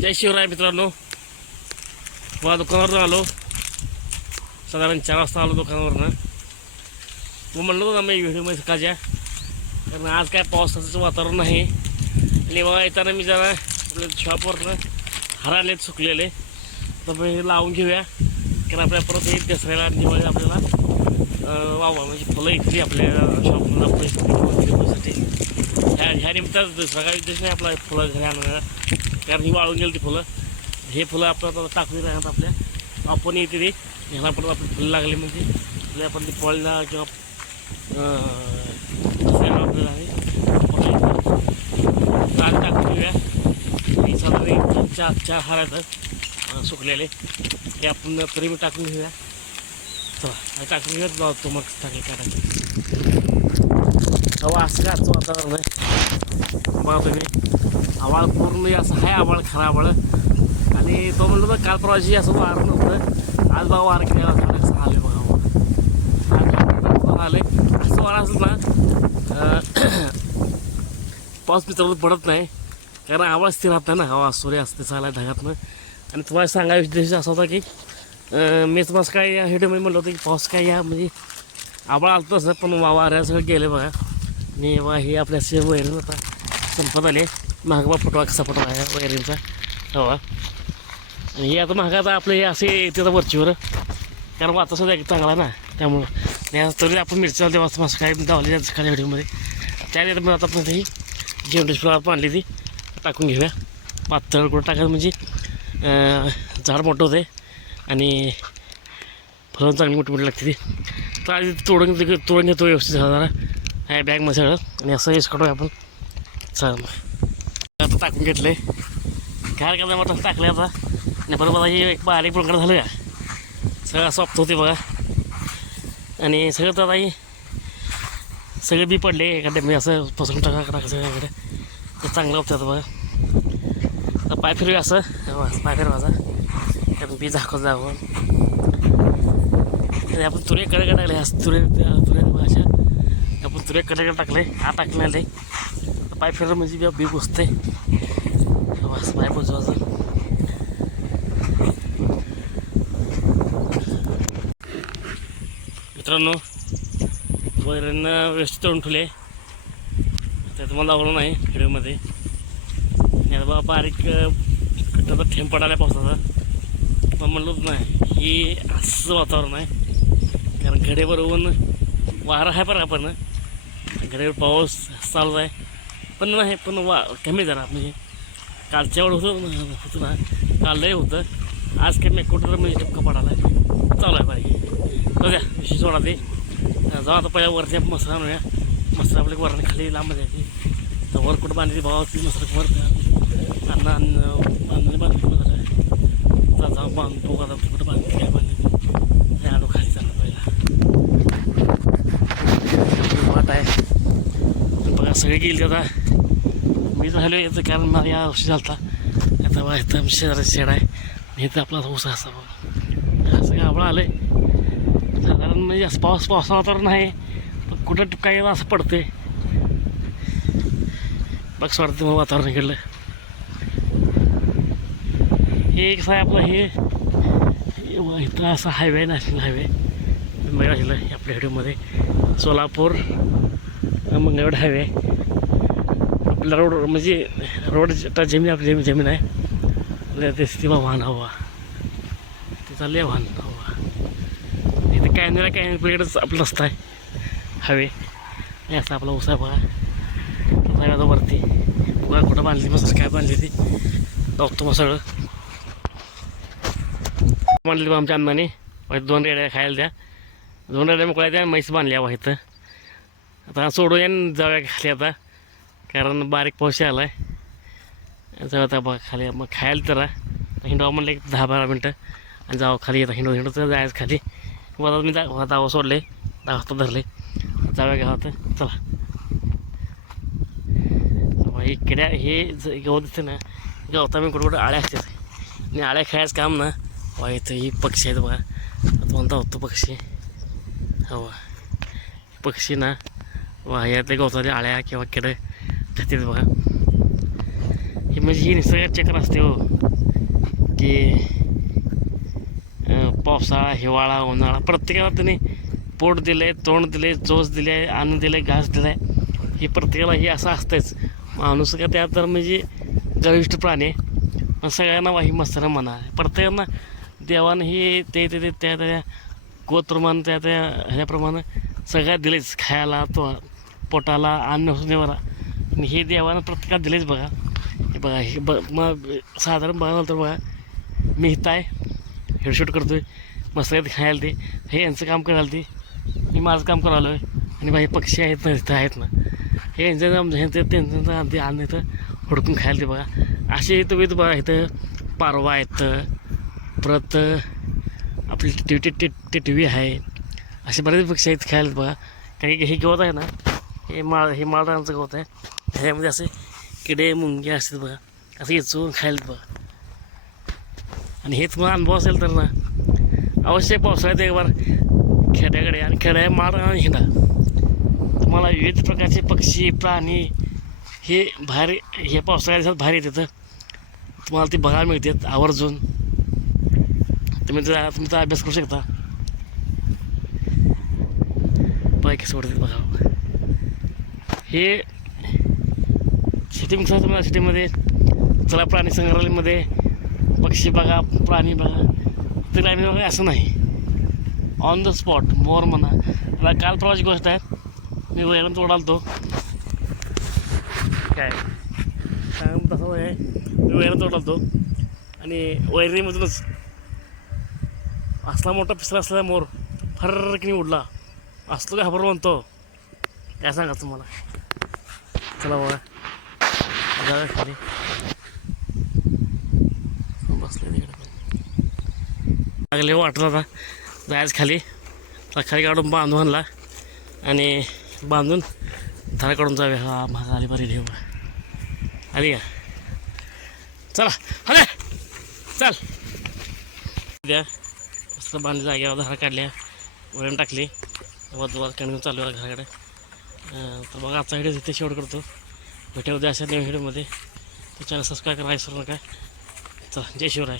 जय शिवराय मित्रांनो. मला दुकानावरून आलो. साधारण चार वाजता आलो दुकानावरनं. मग म्हणलं होतं मी व्हिडिओमध्ये सकाळच्या कारण आज काय पावसाचं वातावरण नाही आणि बघा येताना मी जरा आपल्या शॉपवरनं हार आलेत सुकलेले. तर मग हे लावून घेऊया. कारण आपल्या परत हे दसऱ्याला दिवाळी आपल्याला वावा म्हणजे फुलं इथली आपल्या शॉपला पैसे ह्या ह्या निमित्ताच सकाळी उद्देश नाही आपला फुलं घरी आणणार कारण ही वाळून गेली ती फुलं. हे फुलं आपल्याला आता टाकली राहतात आपल्या. आपण येते ते ह्याला पण आपली फुलं लागले म्हणजे. आपल्या आपण ते पळला किंवा आपल्याला आहे काल टाकून घेऊया. साधारण एक चार चार हार आहेत सुकलेले. हे आपण तरी मी टाकून घेऊया. चला हे टाकून घेऊयात. जाऊ मग टाकले काय टाकले हवा असं आजचं वातावरण आहे. मग तुम्ही आवाळ पूर्ण असं आहे आवाळ खरा आवाळ. आणि तो म्हणलं तर काल प्रवासी असं वारं नव्हतं आज बाबा वार केला झालं असं आले बघा आले असं वारं असलं ना पाऊस पाऊस मित्रांनो पडत नाही. कारण आवाज स्थिर राहत ना हवा सूर्य असते चालाय ढगातनं. आणि तुम्हाला सांगायचा उद्देश असा होता की अं, मी काय या व्हिडिओमध्ये म्हणलं होतं की पाऊस काय या म्हणजे आबाळ आलं तसं पण वाऱ्या सगळं गेले बघा. आणि वा हे आपल्या से वगैरे संपत आले. महागवा फुटवा कसा फुटवा आहे वैरणचा हवा. आणि हे आता महागाचा आपलं हे असे येते आता वरचीवर. कारण वाता सुद्धा एक चांगला ना त्यामुळं. आणि तरी आपण मिरची तेव्हा मस्त काय दावली खाली व्हिडिओमध्ये. त्या रेट मग आता आपण ही जेवढी फुलं आणली ती टाकून घेऊया. पातळ कुठं टाकायचं म्हणजे झाड मोठं होते आणि फळं चांगली मोठी मोठी लागते ती. तर आधी तोडून तोडून घेतो व्यवस्थित झाला जरा. ह्या बॅगमध्ये सगळं. आणि असं हेच काढूया आपण चालेल टाकून घेतले. काय करता म्हटलं टाकले आता. आणि बरोबर मला हे एक बारीक प्रकार झालं का? सगळं सॉफ्ट होते बघा. आणि सगळं तर आता सगळे बी पडले. एखाद्या मी असं पसरून टाका टाका सगळ्याकडे ते चांगलं होतं आता बघा. तर पाय फिरवे असं. हे पाय फिरवायचा कारण बी झाकत जावं आणि आपण तुरे कडे टाकले. असं तुरे तुरे अशा. आपण तुरे कडे टाकले. हा टाकले पाय फिरलं म्हणजे बी बी बसते असं पाय पोचवायचं मित्रांनो वैरांना व्यवस्थित तळून ठेवले त्या तुम्हाला आवडलं नाही व्हिडिओमध्ये. आणि आता बाबा बारीक कट्टाचा थेंब पडायला पावसाचा. पण म्हणलोच नाही ही असं वातावरण आहे. कारण घडेवर ऊन वारं आहे बरं आपण घडेवर पाऊस चालू आहे. पण नाही पण वा कमी जरा म्हणजे कालच्या वेळ होतं होतं ना काल लय होतं. आज कमी कुठं म्हणजे टिपका पडाला चालू आहे बारीक बघा विषय सोडा ते. जाऊ आता पहिल्या वरती आपण मसरा आणूया. मसरा आपल्या वरण खाली लांब जायची तर वर कुठं बांधली भाव ती मसरा वर अन्न अन्न अन्नाने बांधली मसरा जाऊ बांधतो का कुठं बांधली काय बांधली ते. आणू खाली चाललं पहिला. वाट आहे. बघा सगळे गेले आता. मी झालो याचं कारण मला या वर्षी झालता. आता बघा इथं शेजारा शेड आहे. आणि इथं आपला ऊस असा बघा. असं गाबळं आलं आहे साधारण म्हणजे असं पाऊस पावसा वातावरण आहे. पण कुठं काही असं पडते बघ स्वार्थ मग वातावरण इकडलं हे एक आहे आपलं हे इथं असा हायवे नॅशनल हायवे बघा आपल्या व्हिडिओमध्ये सोलापूर मंगळवेड हायवे आपला रोड म्हणजे रोड टा जमीन आपली जमीन जमीन आहे ते स्थिती वाहन हवा. ते चालले वाहन हवा. इथे कॅनेरा कॅन प्लेटच आपलं रस्ता आहे. हवे हे असं आपला उसा बघा. आता वरती. बघा कुठं बांधली मस्त काय बांधली ती. बघतो मग सगळं. बांधली बा आमच्या अन्नाने दोन रेड्या खायला द्या. दोन रेड्या मोकळ्या द्या म्हैस बांधल्या बा इथं. आता सोडूया आणि जाऊया खाली आता. कारण बारीक पाऊस आला आहे जाऊ आता बघा खाली मग खायला तर हिंडवा म्हणलं एक दहा बारा मिनटं. आणि जावं खाली येतं हिंडव हिंडो तर जायचं खाली. आता मी दा दावा सोडले. दहा वाजता धरले. जाऊया गावात. चला. मग हे किड्या हे गवत दिसते ना गवता मी कुठं कुठं आळ्या असतात. आणि आळ्या खायचं काम ना वा इथं ही पक्षी आहेत बघा. कोणता होतो पक्षी. हवा पक्षी ना वा यातले गवतातले आळ्या किंवा किडे खातात बघा हे म्हणजे हे निसर्गात चक्र असते हो की पावसाळा हिवाळा उन्हाळा प्रत्येकाला त्याने पोट दिले तोंड दिले चोच दिले अन्न दिले घास दिलाय हे प्रत्येकाला हे असं असतंच माणूस का त्या तर म्हणजे गविष्ट प्राणी आहे. पण सगळ्यांना वाही मस्तर म्हणा प्रत्येकांना देवानं हे ते ते ते त्या त्या गोत्रमान त्या त्या ह्याप्रमाणे सगळ्या दिलेच खायला तो पोटाला अन्न हुसनेवर आणि हे देवानं प्रत्येकात दिलेच बघा. हे बघा हे ब मग साधारण बघाल तर बघा मी इथं आहे हेडशूट करतो आहे मस्त काय खायला ते. हे यांचं काम करायला ते. मी माझं काम करायलो आहे आणि बाई पक्षी आहेत ना इथं आहेत ना. हे यांचं काम- ह्यांचं त्यांचं ते इथं हुडकून खायला ते बघा. असे इथं विध बघा इथं पारवा आहेत. परत आपली टिटवी टी व्ही आहे. असे बरेच पक्षी आहेत खायला बघा. काही हे गवत आहे ना हे माळ हे माळरांचं गवत आहे. ह्याच्यामध्ये असे किडे मुंगे असतात बघा. असं हे चोरून खायला बघा. आणि हे तुम्हाला अनुभव असेल तर ना अवश्य पावसाळ्यात एक बार खेड्याकडे आणि खेड्या मार आणि हिंडा. तुम्हाला विविध प्रकारचे पक्षी प्राणी हे भारी हे पावसाळ्यात दिवसात भारी येतात. तुम्हाला ते बघायला मिळतात आवर्जून. तुम्ही त्या तुमचा अभ्यास करू शकता. बाईक सोडतात बघा. हे सिटी तुम्हाला सिटीमध्ये चला प्राणी संग्रहालयामध्ये पक्षी बघा प्राणी बघा. ते आम्ही बघा असं नाही. ऑन द स्पॉट मोर म्हणा. आता काल प्रवाची गोष्ट आहे मी वैरण तोडालतो काय? तसं आहे मी वैरण तोडालतो आणि वैरणीमधूनच असला मोठा पिसरा असला मोर फर्रकनी उडला. असलो का खबर म्हणतो. काय सांगा तुम्हाला? चला बघा जाऊया खाली बसले तिकडे लागले हो वाटलं आता. जायचं खाली. तर खाली काढून बांधून आणला. आणि बांधून थराकडून काढून जाऊया. हा महाग आली बरी देऊ आली का? चला. हले चल. द्या. मस्त बांधली जागेवर धारा काढल्या. वळण टाकली. वर वर कंटिन्यू चालू आहे घराकडे. तर बघा आजचा व्हिडिओ इथे शेवट करतो. भेटेल उद्या अशा नवीन व्हिडिओमध्ये. तर चॅनल सबस्क्राईब करायला विसरू नका. चला जय शिवराय.